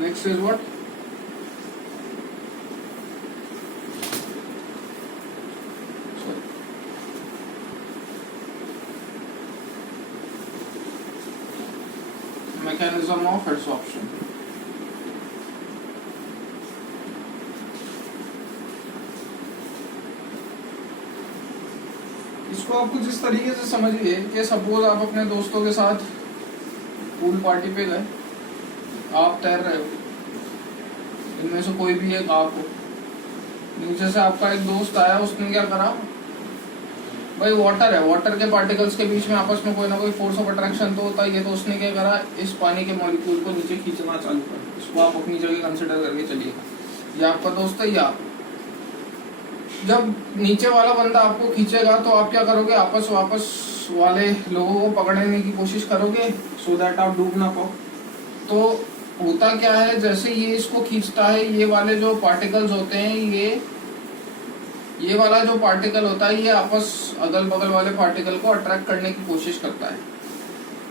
Next is what? Sorry. Mechanism of adsorption. इसको आप कुछ इस तरीके से समझिए कि सपोज आप अपने दोस्तों के साथ पूल पार्टी पे गए, आप तैर रहे हो, इनमें से कोई भी एक आप हो, नीचे से आपका एक दोस्त आया, उसने क्या करा, भाई वाटर है, वाटर के पार्टिकल्स के बीच में आपस में कोई ना कोई फोर्स ऑफ अट्रैक्शन तो होता ही है, तो उसने क्या करा, इस पानी के मॉलिक्यूल को नीचे खींचना चालू कर। इसको आप अपनी जगह कंसिडर करके चलिएगा, ये आपका दोस्त है, ये आप। जब नीचे वाला बंदा आपको खींचेगा तो आप क्या करोगे, आपस वापस वाले लोगों को पकड़ने की कोशिश करोगे सो दैट आप डूब ना पाओ। तो होता क्या है, जैसे ये इसको खींचता है, ये वाले जो पार्टिकल्स होते हैं, ये वाला जो पार्टिकल होता है, ये आपस अगल बगल वाले पार्टिकल को अट्रैक्ट करने की कोशिश करता है,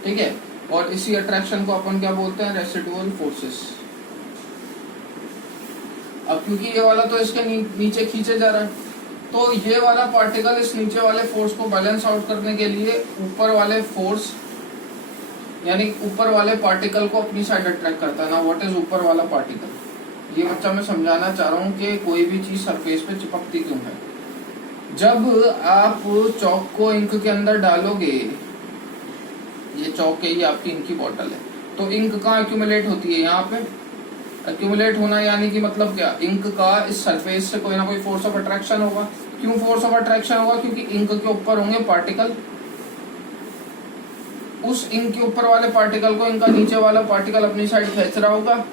ठीक है। और इसी अट्रैक्शन को अपन क्या बोलते हैं, रेसिडुअल फोर्सेस। अब क्योंकि ये वाला तो इसके नीचे खींचे जा रहा है, तो ये वाला पार्टिकल इस नीचे वाले फोर्स को बैलेंस आउट करने के लिए ऊपर वाले फोर्स यानी ऊपर वाले पार्टिकल को अपनी साइड अट्रैक्ट करता है ना। व्हाट इज ऊपर वाला पार्टिकल, ये बच्चा मैं समझाना चाह रहा हूँ कि कोई भी चीज सरफेस पे चिपकती क्यों है। जब आप चौक को इंक के अंदर डालोगे, ये चौक है, ये आपकी इंक की बॉटल है, तो इंक कहाँ एक्यूमुलेट होती है, यहाँ पे एक्यूमुलेट होना, यानी कि मतलब क्या, इंक का इस सरफेस से कोई ना कोई फोर्स ऑफ अट्रैक्शन होगा। क्यों फोर्स ऑफ अट्रैक्शन होगा, क्योंकि इंक के ऊपर होंगे पार्टिकल, उस इंक के ऊपर वाले पार्टिकल को इनका नीचे वाला पार्टिकल अपनी साइड खींच रहा होगा,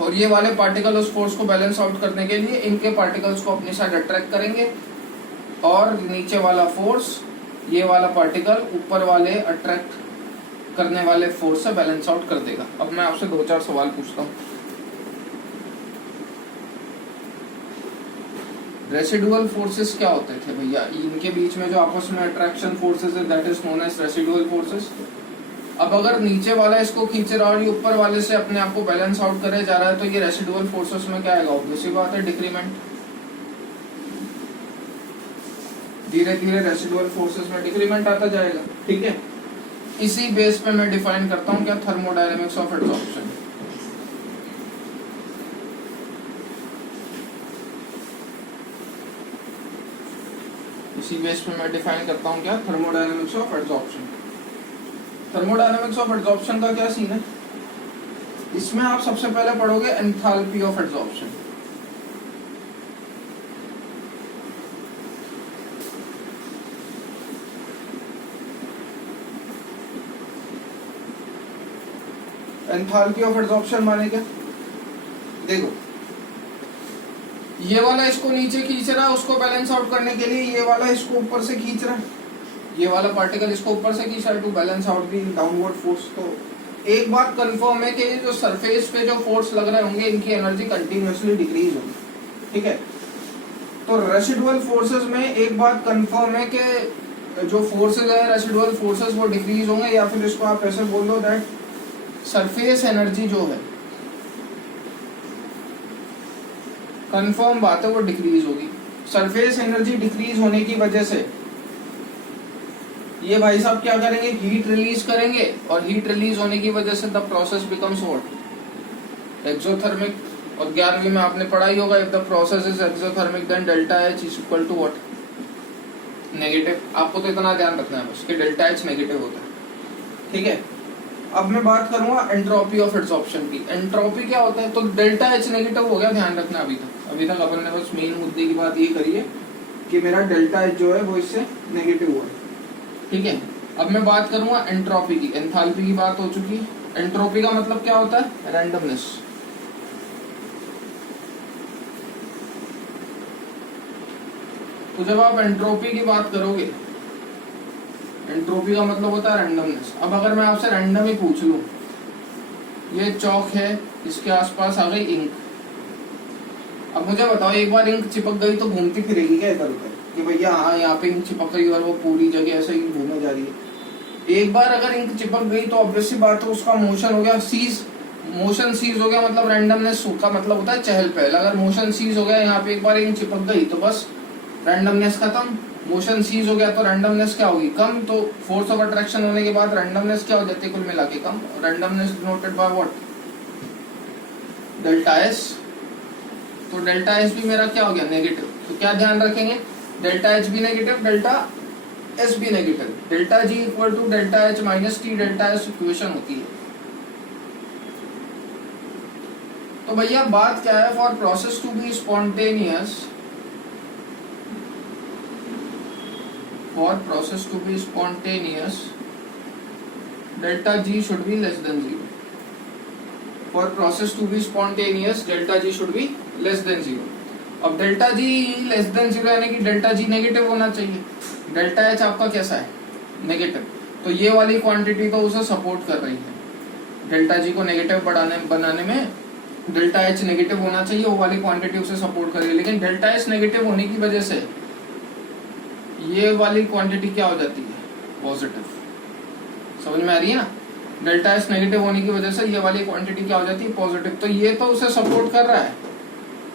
और ये वाले पार्टिकल उस फोर्स को बैलेंस आउट करने के लिए इनके पार्टिकल्स को अपनी साइड अट्रैक्ट करेंगे, और नीचे वाला फोर्स ये वाला पार्टिकल ऊपर वाले अट्रैक्ट करने वाले फोर्स से बैलेंस आउट कर देगा। अब मैं आपसे 2-4 सवाल पूछता हूँ। रेसिडुअल फोर्सेस क्या होते थे भैया, इनके बीच में जो आपस में अट्रैक्शन फोर्सेस है, that is known as residual forces. अब अगर नीचे वाला इसको खींच रहा है और ये ऊपर वाले से अपने आप को बैलेंस आउट करे जा रहा है, तो ये रेसिडुअल फोर्सेस में क्या आएगा, ऑब्वियस सी बात है, डिक्रीमेंट। धीरे धीरे रेसिडुअल फोर्सेस में डिक्रीमेंट आता जाएगा, ठीक है। इसी बेस पे मैं डिफाइन करता हूँ क्या, थर्मोडायनेमिक्स ऑफ एडसॉर्प्शन। इसी बेस पे मैं डिफाइन करता हूँ क्या, thermodynamics of adsorption. Thermodynamics of adsorption का क्या सीन है, इसमें आप सबसे पहले पढ़ोगे enthalpy of adsorption. Enthalpy of adsorption माने क्या, देखो ये वाला इसको नीचे खींच रहा है, उसको बैलेंस आउट करने के लिए ये वाला इसको ऊपर से खींच रहा है, ये वाला पार्टिकल इसको ऊपर से खींच रहा है to balance out the downward force. तो एक बात कंफर्म है कि जो सरफेस पे जो फोर्स लग रहे होंगे, इनकी एनर्जी कंटिन्यूअसली डिक्रीज होगी, ठीक है। तो रेसिडुअल फोर्सेस में एक बात कंफर्म है कि जो फोर्सेस है रेसिडुअल फोर्सेस वो डिक्रीज होंगे, या फिर इसको आप ऐसे बोल दो दैट सरफेस एनर्जी जो है, कंफर्म बात है, वो डिक्रीज होगी। सरफेस एनर्जी डिक्रीज होने की वजह से ये भाई साहब क्या करेंगे, हीट रिलीज करेंगे, और हीट रिलीज होने की वजह से the process becomes what, exothermic. और 11वीं में आपने पढ़ा ही होगा, if the process is exothermic then delta H is equal to what, negative. आपको तो इतना ध्यान रखना है बस कि डेल्टा एच नेगेटिव होता है, ठीक है। अब मैं बात करूंगा एंट्रोपी ऑफ एडसॉर्प्शन की। एंट्रोपी क्या होता है, तो डेल्टा एच नेगेटिव हो गया, ध्यान रखना। अभी तक अपन ने बस मेन मुद्दे की बात ये करी है कि मेरा डेल्टा एच जो है वो इससे नेगेटिव हुआ है, ठीक है। अब मैं बात करूंगा एंट्रोपी की। एंथैल्पी की बात हो चुकी, एंट्रोपी का मतलब क्या होता है, रैंडमनेस। तो जब आप एंट्रोपी की बात करोगे, एंट्रोपी का मतलब होता है रैंडमनेस। अब अगर मैं आपसे रैंडम ही पूछ लूं, ये चौक है, इसके आसपास आ गई इंक, अब मुझे बताओ एक बार इंक चिपक गई तो घूमती फिरेगी क्या इधर उधर, कि भैया हाँ यहाँ पे इंक चिपक गई और वो पूरी जगह ऐसे ही घूमे जा रही है। एक बार अगर इंक चिपक गई तो ऑब्वियस सी बात है उसका मोशन हो गया सीज, मोशन सीज हो गया मतलब रैंडमनेस का मतलब होता है चहल पहल। अगर मोशन सीज हो गया, यहाँ पे एक बार एक चिपक गई तो बस रैंडमनेस खत्म। मोशन सीज हो गया तो रैंडमनेस क्या होगी, कम। तो फोर्स ऑफ अट्रैक्शन होने के बाद रैंडमनेस क्या हो जाती है, कुल मिला के कम। Randomness denoted by what, delta S. तो डेल्टा एस भी मेरा क्या हो गया, नेगेटिव। तो क्या ध्यान रखेंगे, डेल्टा एच भी नेगेटिव, डेल्टा एस भी negative. Delta G equal to delta H minus T delta S equation होती है। तो भैया बात क्या है, for process to be spontaneous, for process to be spontaneous delta g should be less than 0. For process to be spontaneous delta g should be less than 0. अब delta G less than 0 यानी कि delta G negative होना चाहिए। Delta H आपका कैसा है, negative. तो ये वाली क्वांटिटी तो उसे सपोर्ट कर रही है। डेल्टा जी को नेगेटिव बनाने में डेल्टा एच नेगेटिव होना चाहिए, वो वाली क्वांटिटी उसे सपोर्ट कर रही है। लेकिन डेल्टा एच नेगेटिव होने की वजह से ये वाली क्वांटिटी क्या हो जाती है, पॉजिटिव। समझ में आ रही है ना, डेल्टा एस नेगेटिव होने की वजह से ये वाली क्वांटिटी क्या हो जाती है, पॉजिटिव। तो ये तो उसे सपोर्ट कर रहा है,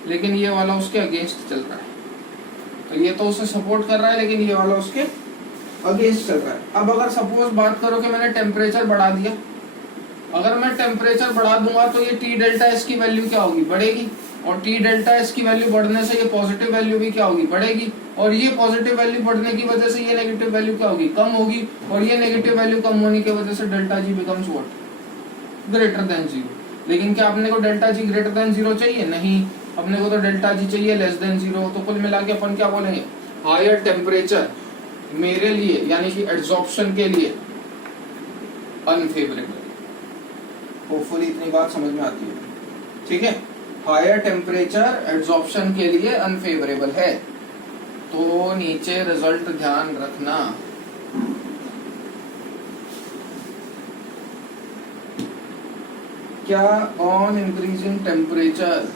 लेकिन ये वाला उसके अगेंस्ट चल रहा है। तो ये तो उसे सपोर्ट कर रहा है, लेकिन ये वाला उसके अगेंस्ट चल रहा है। अब अगर सपोज बात करो कि मैंने टेम्परेचर बढ़ा दिया, अगर मैं टेम्परेचर बढ़ा दूंगा तो ये टी डेल्टा एस की वैल्यू क्या होगी, बढ़ेगी। और टी डेल्टा एस की वैल्यू बढ़ने से ये पॉजिटिव वैल्यू भी क्या होगी, बढ़ेगी। और ये पॉजिटिव वैल्यू बढ़ने की वजह से ये नेगेटिव वैल्यू क्या होगी, कम होगी। और ये नेगेटिव वैल्यू कम होने की वजह से delta G becomes what, greater than 0। लेकिन क्या अपने को डेल्टा जी ग्रेटर देन 0 चाहिए, नहीं। अपने को तो डेल्टा जी चाहिए लेस देन 0। तो कुल मिला के अपन क्या बोलेंगे, हायर टेम्परेचर मेरे लिए यानी कि एड्सॉर्प्शन के लिए अनफेवरेबल। होपफुली इतनी बात समझ में आती है, ठीक है। हायर टेम्परेचर एड्सॉर्प्शन के लिए अनफेवरेबल है। तो नीचे रिजल्ट ध्यान रखना। क्या on increasing temperature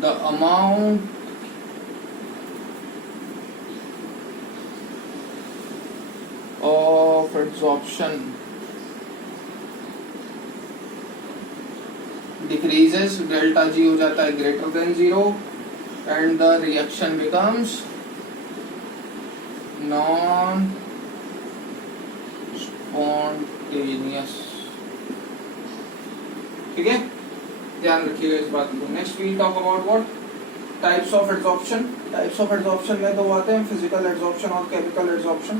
the amount of adsorption decreases, delta G हो जाता है greater than 0 and the reaction becomes non spontaneous. ठीक है, ध्यान रखिएगा इस बात को। Next we talk about what, types of adsorption. Types of adsorption में दो आते हैं, फिजिकल एड्सॉर्प्शन और केमिकल एड्सॉर्प्शन।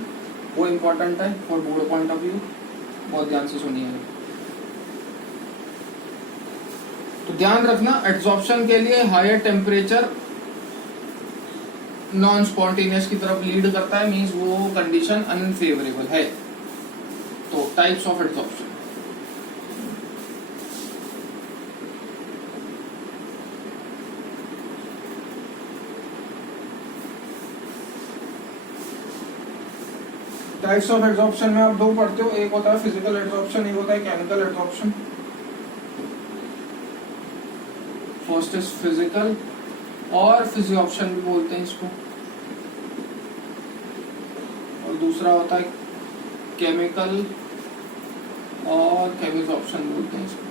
वो इंपॉर्टेंट है for board point of view, बहुत ध्यान से सुनिएगा। तो ध्यान रखना, एड्सॉर्प्शन के लिए हायर टेम्परेचर नॉन स्पॉन्टेनियस की तरफ लीड करता है, मींस वो कंडीशन अनफेवरेबल है। तो types of adsorption, types of adsorption में आप दो पढ़ते हो, एक होता है फिजिकल एड्सॉर्प्शन, एक होता है chemical adsorption. First is physical, और फिजियोप्शन भी बोलते हैं इसको, और दूसरा होता है केमिकल और केमिजॉप्शन बोलते हैं इसको।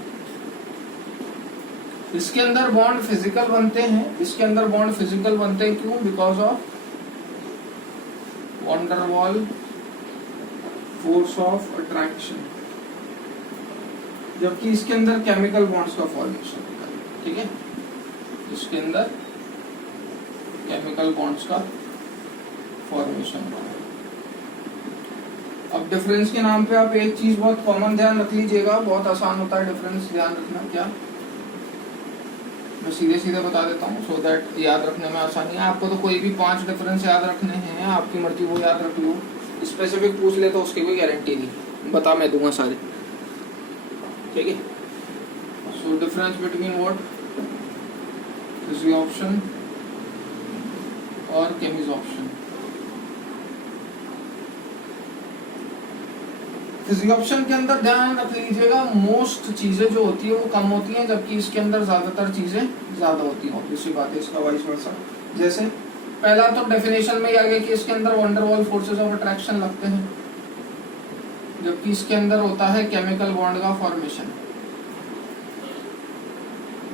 इसके अंदर बॉन्ड फिजिकल बनते हैं, इसके अंदर बॉन्ड फिजिकल बनते हैं, क्यों? बिकॉज ऑफ वैन डर वाल फोर्स ऑफ अट्रैक्शन, जबकि इसके अंदर केमिकल बॉन्ड्स का फॉर्मेशन होता है। ठीक है, इसके अंदर केमिकल बॉन्ड्स का फॉर्मेशन होता है। अब डिफरेंस के नाम पे आप एक चीज बहुत कॉमन ध्यान रख लीजिएगा, बहुत आसान होता है डिफरेंस ध्यान रखना। क्या, मैं सीधे सीधे बता देता हूँ सो दैट याद रखने में आसानी है। आपको तो कोई भी 5 डिफरेंस याद रखने हैं, आपकी मर्जी वो याद रख लो। स्पेसिफिक पूछ ले तो उसकी कोई गारंटी नहीं, बता मैं दूंगा सारे। ठीक है, सो डिफरेंस बिटवीन व्हाट, फिजियोप्शन और केमिजॉप्शन। फिजियोप्शन के अंदर ध्यान रख लीजिएगा, मोस्ट चीजें जो होती है वो कम होती हैं, जबकि इसके अंदर ज्यादातर चीजें ज्यादा होती हैं। दूसरी बात है इसका वाइस वर्सा। जैसे पहला तो डेफिनेशन में ही आ गया कि इसके अंदर wonder wall forces of attraction लगते हैं। जबकि इसके अंदर होता है केमिकल बॉन्ड का फॉर्मेशन।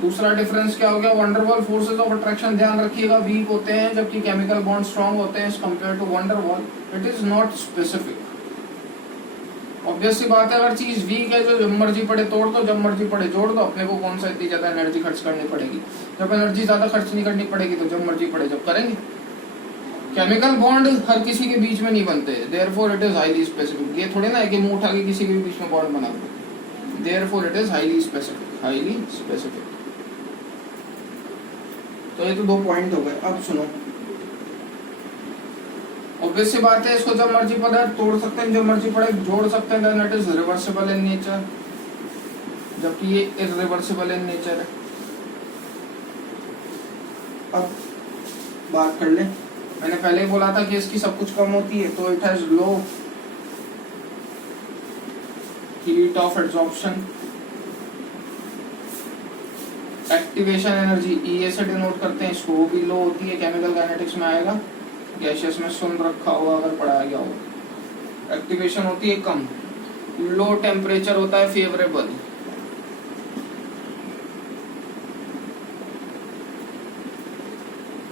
दूसरा डिफरेंस क्या हो गया, वंडरवॉल फोर्सेस ऑफ अट्रैक्शन ध्यान रखिएगा वीक होते हैं, जबकि केमिकल बॉन्ड स्ट्रांग होते हैं as compare to van der Waals. It is not specific. Obvious सी बात है, अगर चीज वीक है जो जब मर्जी पड़े तोड़ दो, जब मर्जी पड़े जोड़ दो, अपने को कौन सा इतनी ज्यादा एनर्जी खर्च करनी पड़ेगी। जब एनर्जी ज्यादा खर्च नहीं करनी पड़ेगी तो जब मर्जी पड़े जब करेंगे। केमिकल बॉन्ड हर किसी के बीच में नहीं बनते, therefore it is highly specific. ये थोड़े ना है कि मुंह उठा के किसी के भी बीच में बॉन्ड बना दो, therefore it is highly specific, highly specific. तो ये तो 2 पॉइंट हो गए। अब सुनो, ऑब्वियस सी बात है, इसको जब मर्जी पड़े तोड़ सकते हैं, जब मर्जी पड़े जोड़ सकते हैं, then it is reversible in nature, जबकि ये इरिवर्सिबल इन नेचर है। अब बात कर ले, मैंने पहले ही बोला था कि इसकी सब कुछ कम होती है, तो it has low heat of absorption, activation energy E से डिनोट करते हैं, इसको वो भी लो होती है, केमिकल काइनेटिक्स में आएगा, गैसियस में सुन रखा होगा अगर पढ़ाया गया हो। एक्टिवेशन होती है कम, लो टेम्परेचर होता है फेवरेबल।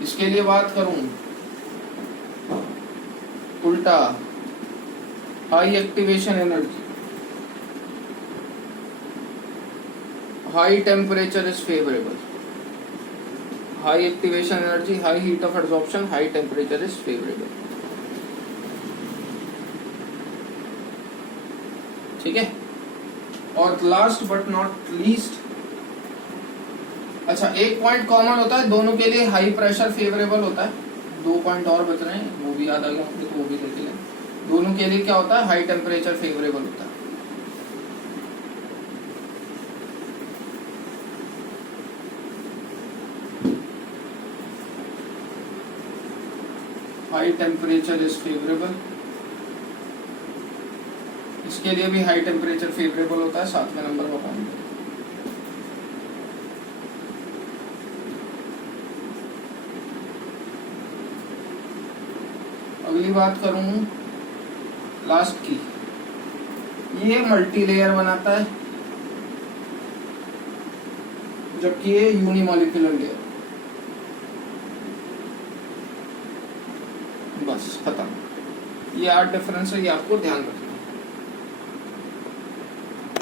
इसके लिए बात करूं उल्टा, high activation energy, high temperature is favourable. High activation energy, high heat of absorption, high temperature is favourable. ठीक है। और लास्ट बट नॉट लीस्ट, अच्छा एक पॉइंट कॉमन होता है दोनों के लिए, हाई प्रेशर फेवरेबल होता है। 2 पॉइंट और बच रहे हैं, वो भी याद आ गया मुझे, तो वो भी देख लें। दोनों के लिए क्या होता है, हाई टेम्परेचर फेवरेबल होता है। हाई टेम्परेचर इज फेवरेबल, इसके लिए भी हाई टेम्परेचर फेवरेबल होता है, 7वें नंबर का पॉइंट। अगली बात करूं लास्ट की, ये मल्टी लेयर बनाता है, जबकि ये यूनिमॉलिक्यूलर लेयर। बस खत्म। ये 8 डिफरेंस है, ये आपको ध्यान रखना।